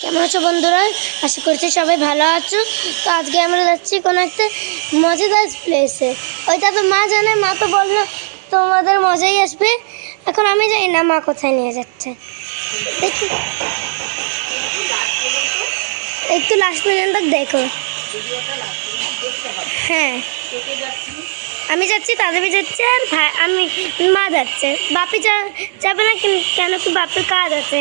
কেমন আছো বন্ধুরা? আশা করছি সবাই ভালো আছো। তো আজকে আমরা যাচ্ছি কোনো একটা মজাদার প্লেসে ওইটা তো মা জানে, মা তো বলল তোমাদের মজাই আসবে। এখন আমি জানি না মা কোথায় নিয়ে যাচ্ছে। দেখি। একটু লাস্ট পর্যন্ত দেখো। হ্যাঁ। আমি যাচ্ছি তাদেবী যাচ্ছে, আর ভাই আমি মা যাচ্ছে। বাপি যাবে না কেন কি বাপির কাজ আছে?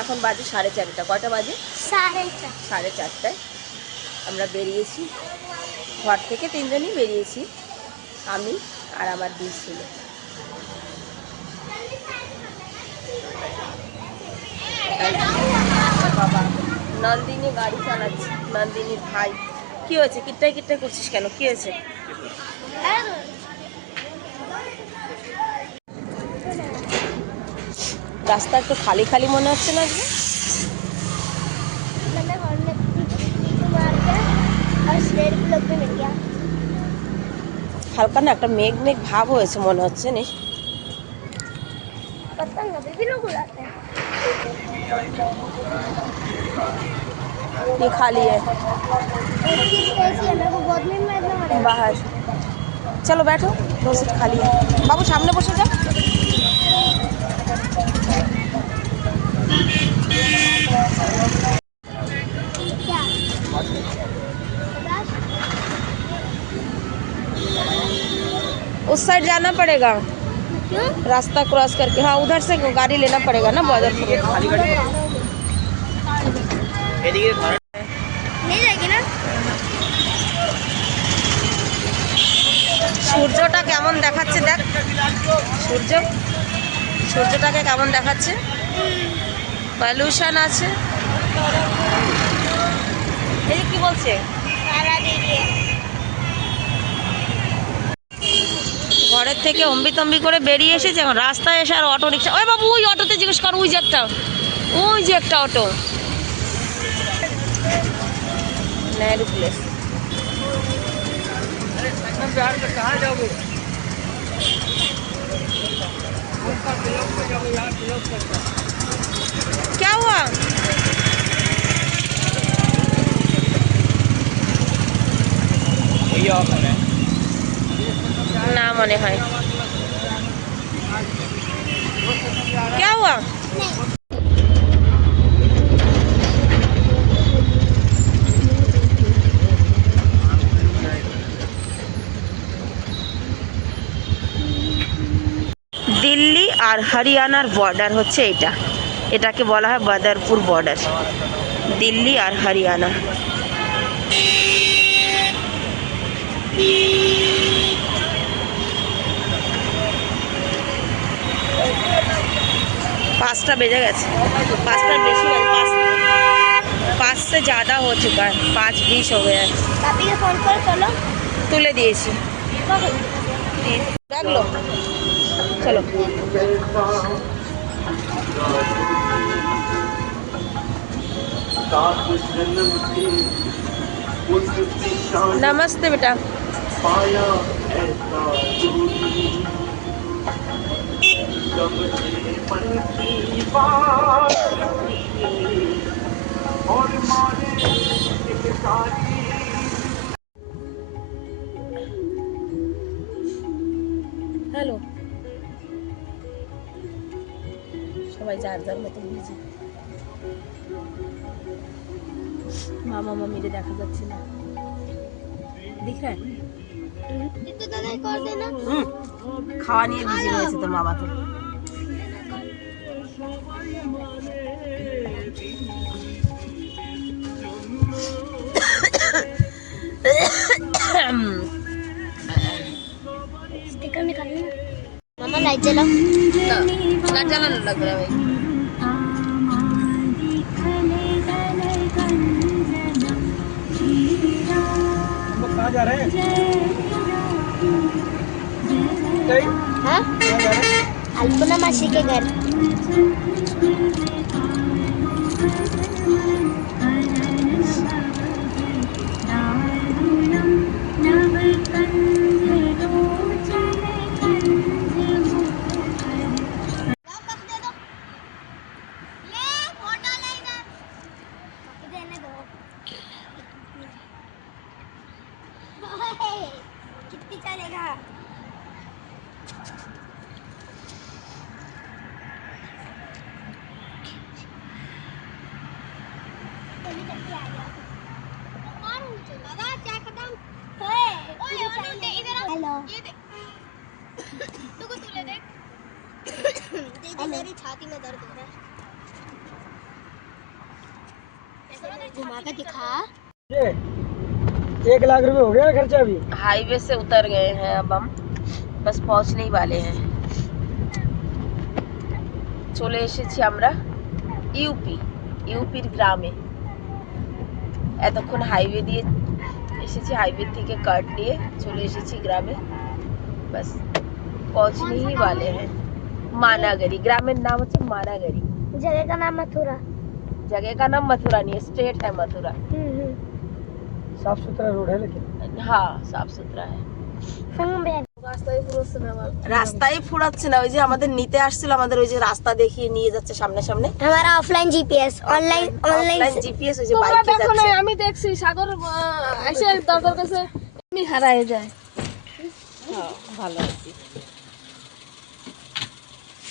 এখন বাজে সাড়ে চারটা। কটা বাজে? সাড়ে চারটায়। আমরা বেরিয়েছি। ঘর থেকে তিনজনই বেরিয়েছি। আমি আর আমার দুই ছেলে। বাবা নন্দিনী গাড়ি চালাচ্ছে। নন্দিনীর ভাই। কি হয়েছে? কিটটাই কিটটাই করছিস কেন? কি হয়েছে? রাস্তা একটু খালি খালি মনে হচ্ছে না আজকে मैंने हॉर्न मार के और स्टेट ब्लॉक पे मिल गया হালকা না একটা মেঘ মেঘ ভাব হয়েছে মনে হচ্ছে নি पतंग अभी भी लोग उड़ाते हैं ये खाली है किस कैसी है मेरे को बहुत में बैठना पड़ेगा बाहर चलो बैठो दो सीट खाली है बाबू सामने बसो जा उस साइड जाना पड़ेगा क्यों रास्ता क्रॉस करके हाँ उधर से गाड़ी लेना पड़ेगा ना बॉर्डर नहीं जाएगी ना সূর্যটা কেমন দেখাচ্ছে দেখ সূর্য সূর্যটাকে কেমন দেখাচ্ছে পলিউশন আছে এই যে কি বলছে থেকে অম্বি তম্বি করে বেরিয়ে এসেছে এখন রাস্তায় এসে আর অটো রিক্সা ওই বাবু ওই অটোতে জিজ্ঞেস কর ওই যে একটা ওই যে একটা অটো নেহরু প্লেস क्या हुआ না মনে হয় क्या हुआ দিল্লি আর হরিয়ানার বর্ডার হচ্ছে এটা এটাকে বলা হয় বদরপুর বর্ডার দিল্লি আর হরিয়ানা पाँचटा बेजा गया पाँचटा बेसि पाँच पाँच से ज़्यादा हो चुका है पाँच बीस हो गया है। फ़ोन कर चलो। तुले दिए रख लो। चलो। नमस्ते बेटा। হ্যালো সবাই যার যার মতো বিজি মামা মামিরে দেখা যাচ্ছে না। দেখে খাওয়া নিয়ে বিজি রয়েছে তো মামা তো। स्टिकर निकाल लेना मामा लाइट जलाओ না জ্বালানো লাগবে না ভাই कहाँ जा रहे हैं कहीं हाँ कहाँ जा रहे हैं अल्पना मासी के घर कितनी चलेगा? दीदी मेरी छाती में दर्द हो रहा है घुमा के दिखा ये एक लाख रुपए हो गया खर्चा अभी हाईवे से उतर गए हैं अब हम बस পৌঁছনে ही वाले हैं চলে এসেছি আমরা ইউপি ইউপির গ্রামে এতক্ষণ হাইওয়ে দিয়ে এসেছি হাইওয়ে থেকে কাট নিয়ে চলে এসেছি গ্রামে বাস পৌঁছনে ही वाले हैं মানাগারি গ্রামের নাম হচ্ছে মানাগারি जगह का नाम मथुरा जगह का नाम मथुरा नहीं है स्टेट है मथुरा साफ सुथरा रोड है लेकिन हाँ साफ सुथरा है संग রাস্তায় ফুরাচ্ছে না ওই যে আমাদের নিতে আসছিল আমাদের ওই যে রাস্তা দেখিয়ে নিয়ে যাচ্ছে সামনে সামনে हमारा offline GPS online online GPS ওই যে বাইকে যাচ্ছে আমি দেখছি সাগর আহ, এসে দরকার কাছে এমনি হারায় যায় হ্যাঁ, ভালো আছি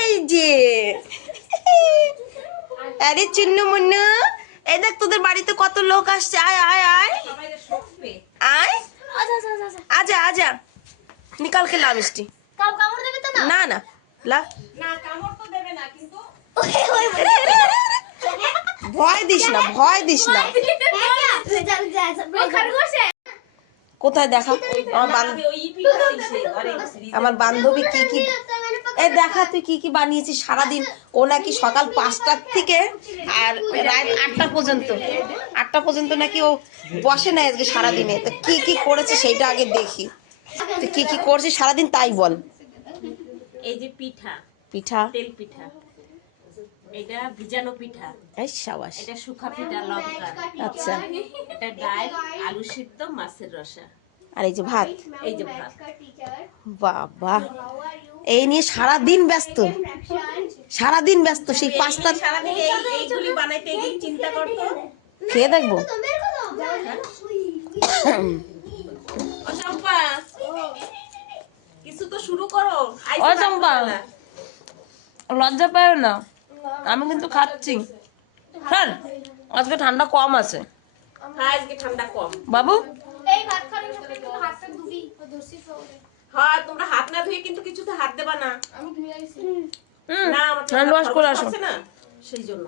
এই যে আরে চিন্নু মুন্নু, এই দেখ তোদের বাড়িতে কত লোক আসছে। আয় আয় আয়। আয়। আজা আজা। নিকাল লা মিষ্টি। না না, লা। ভয় দিস না, ভয় দিস না। কোথায় দেখা? আমার বান্ধবী ওই ইপি খাইছে আরে আমার বান্ধবী কি কি এ দেখা তুই কি কি বানিয়েছিস সারাদিন? ও নাকি সকাল পাঁচটার থেকে আর রাত আটটা পর্যন্ত। আটটা পর্যন্ত নাকি ও বসে না আজকে সারাদিনে। তো কি কি করেছে সেইটা আগে দেখি। তুই কি কি করছিস সারাদিন তাই বল। এই যে পিঠা পিঠা? তেল পিঠা। এটা ভিজানো পিঠা। এই সাবাস। এটা শুকা পিঠা লঙ্কা। আচ্ছা। এটা ডাল আলু সিদ্ধ মাছের রসা। আর এই যে ভাত। এই যে ভাত। বাবা। এই নিয়ে সারাদিন ব্যস্ত। সারাদিন ব্যস্ত। সেই পাঁচটা এইগুলি বানাইতে এইগুলি চিন্তা করতো। খেয়ে দেখব। কিছু তো শুরু করো। লজ্জা পায় না। আমি কিন্তু খাচ্ছি স্যার আজকে ঠান্ডা কম আছে হ্যাঁ আজকে ঠান্ডা কম বাবু হ্যাঁ তোমরা হাত না ধুয়ে কিন্তু কিছুতে হাত দেবা না হুম না হ্যান্ড ওয়াশ করে আসো না সেই জন্য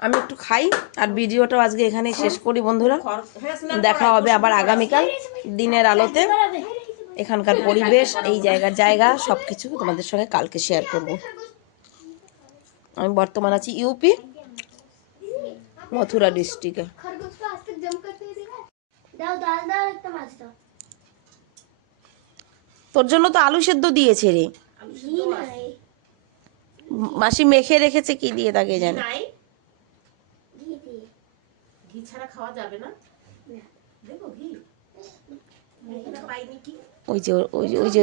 আমি একটু খাই আর ভিডিওটাও আজকে এখানে শেষ করি বন্ধুরা হ্যাঁ, দেখা হবে আবার আগামীকাল দিনের আলোতে এখানকার পরিবেশ এই জায়গার জায়গা সব কিছু তোমাদের সঙ্গে কালকে শেয়ার করব আমি বর্তমান আছি ইউপি মথুরা ডিস্ট্রিক্টে তোর জন্য তো আলু সেদ্ধ দিয়েছে রে। মাসি মেখে রেখেছে কি দিয়ে তাকে জানে? ছাড়া খাওয়া যাবে না? ওই যে ওই যে ওই যে।